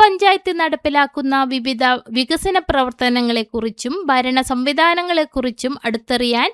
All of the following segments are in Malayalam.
ഗ്രാമപഞ്ചായത്ത് നടപ്പിലാക്കുന്ന വിവിധ വികസന പ്രവർത്തനങ്ങളെക്കുറിച്ചും ഭരണ സംവിധാനങ്ങളെക്കുറിച്ചും അടുത്തറിയാൻ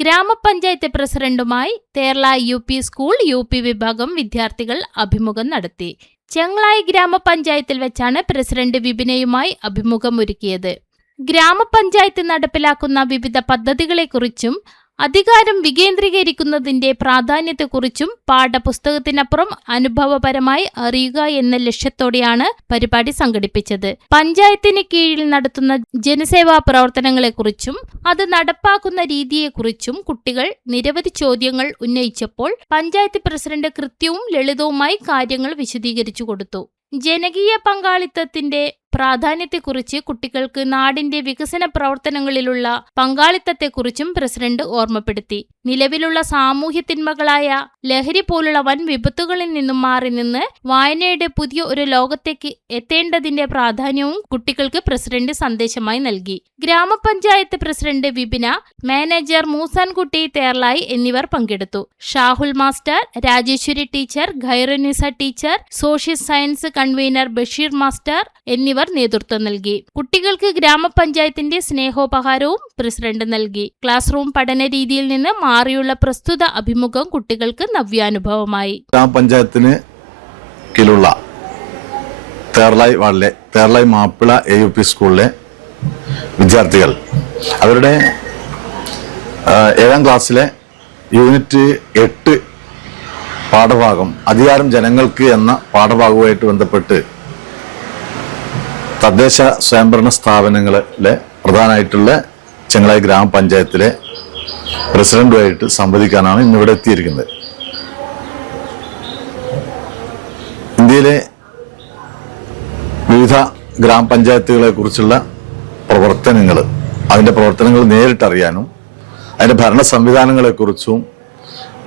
ഗ്രാമപഞ്ചായത്ത് പ്രസിഡന്റുമായി തേർല UP സ്കൂൾ UP വിഭാഗം വിദ്യാർത്ഥികൾ അഭിമുഖം നടത്തി. ചെങ്ങളായി ഗ്രാമപഞ്ചായത്തിൽ വെച്ചാണ് പ്രസിഡന്റ് വിപിനയുമായി അഭിമുഖമൊരുക്കിയത്. ഗ്രാമപഞ്ചായത്ത് നടപ്പിലാക്കുന്ന വിവിധ പദ്ധതികളെക്കുറിച്ചും അധികാരം വികേന്ദ്രീകരിക്കുന്നതിന്റെ പ്രാധാന്യത്തെക്കുറിച്ചും പാഠപുസ്തകത്തിനപ്പുറം അനുഭവപരമായി അറിയുക എന്ന ലക്ഷ്യത്തോടെയാണ് പരിപാടി സംഘടിപ്പിച്ചത്. പഞ്ചായത്തിന് കീഴിൽ നടത്തുന്ന ജനസേവാ പ്രവർത്തനങ്ങളെക്കുറിച്ചും അത് നടപ്പാക്കുന്ന രീതിയെക്കുറിച്ചും കുട്ടികൾ നിരവധി ചോദ്യങ്ങൾ ഉന്നയിച്ചപ്പോൾ പഞ്ചായത്ത് പ്രസിഡന്റ് കൃത്യവും ലളിതവുമായി കാര്യങ്ങൾ വിശദീകരിച്ചു കൊടുത്തു. ജനകീയ പങ്കാളിത്തത്തിന്റെ പ്രാധാന്യത്തെക്കുറിച്ച് കുട്ടികൾക്ക് നാടിന്റെ വികസന പ്രവർത്തനങ്ങളിലുള്ള പങ്കാളിത്തത്തെക്കുറിച്ചും പ്രസിഡന്റ് ഓർമ്മപ്പെടുത്തി. നിലവിലുള്ള സാമൂഹ്യ തിന്മകളായ ലഹരി പോലുള്ള വൻ വിപത്തുകളിൽ നിന്നും മാറി നിന്ന് വായനയുടെ പുതിയ ഒരു ലോകത്തേക്ക് എത്തേണ്ടതിന്റെ പ്രാധാന്യവും കുട്ടികൾക്ക് പ്രസിഡന്റ് സന്ദേശമായി നൽകി. ഗ്രാമപഞ്ചായത്ത് പ്രസിഡന്റ് വിപിന, മാനേജർ മൂസാൻകുട്ടി തേർലായി എന്നിവർ പങ്കെടുത്തു. Shahul master, Rajeshwari teacher, Khairunisa teacher, social science convener Basheer master എന്നിവർ നേതൃത്വം നൽകി. കുട്ടികൾക്ക് ഗ്രാമപഞ്ചായത്തിന്റെ സ്നേഹോപഹാരവും പ്രസിഡന്റ് നൽകി. ക്ലാസ് റൂം പഠന രീതിയിൽ നിന്ന് മാറിയുള്ള പ്രസ്തുത അഭിമുഖം കുട്ടികൾക്ക് നവ്യാനുഭവമായി. ഗ്രാമപഞ്ചായത്തിന് കീഴിലുള്ള തേർലായി വാർഡിലെ തേർലായി മാപ്പിള AUP സ്കൂളിലെ വിദ്യാർത്ഥികൾ അവരുടെ 7ാം ക്ലാസ്സിലെ യൂണിറ്റ് 8 പാഠഭാഗം അധികാരം ജനങ്ങൾക്ക് എന്ന പാഠഭാഗവുമായിട്ട് ബന്ധപ്പെട്ട് തദ്ദേശ സ്വയംഭരണ സ്ഥാപനങ്ങളിലെ പ്രധാനമായിട്ടുള്ള ചെങ്ങളായി ഗ്രാമപഞ്ചായത്തിലെ പ്രസിഡന്റുമായിട്ട് സംവദിക്കാനാണ് ഇന്നിവിടെ എത്തിയിരിക്കുന്നത്. ഇന്ത്യയിലെ വിവിധ ഗ്രാമപഞ്ചായത്തുകളെ കുറിച്ചുള്ള അതിൻ്റെ പ്രവർത്തനങ്ങൾ നേരിട്ടറിയാനും അതിൻ്റെ ഭരണ സംവിധാനങ്ങളെക്കുറിച്ചും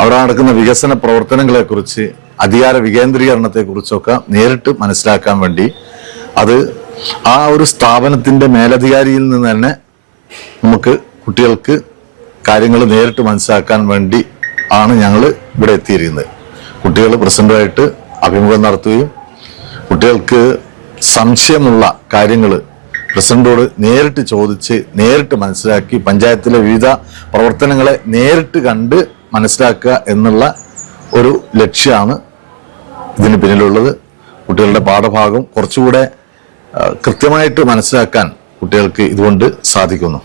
അവിടെ നടക്കുന്ന വികസന പ്രവർത്തനങ്ങളെക്കുറിച്ച് അധികാര വികേന്ദ്രീകരണത്തെക്കുറിച്ചൊക്കെ നേരിട്ട് മനസ്സിലാക്കാൻ വേണ്ടി അത് ആ ഒരു സ്ഥാപനത്തിന്റെ മേലധികാരിയിൽ നിന്ന് തന്നെ നമുക്ക് കുട്ടികൾക്ക് കാര്യങ്ങൾ നേരിട്ട് മനസ്സിലാക്കാൻ വേണ്ടി ആണ് ഞങ്ങൾ ഇവിടെ എത്തിയിരിക്കുന്നത്. കുട്ടികൾ പ്രസിഡന്റുമായിട്ട് അഭിമുഖം നടത്തുകയും കുട്ടികൾക്ക് സംശയമുള്ള കാര്യങ്ങൾ പ്രസിഡന്റോട് നേരിട്ട് ചോദിച്ച് നേരിട്ട് മനസ്സിലാക്കി പഞ്ചായത്തിലെ വിവിധ പ്രവർത്തനങ്ങളെ നേരിട്ട് കണ്ട് മനസ്സിലാക്കുക എന്നുള്ള ഒരു ലക്ഷ്യമാണ് ഇതിന് പിന്നിലുള്ളത്. കുട്ടികളുടെ പാഠഭാഗം കുറച്ചുകൂടെ കൃത്യമായിട്ട് മനസ്സിലാക്കാൻ കുട്ടികൾക്ക് ഇതുകൊണ്ട് സാധിക്കുന്നു.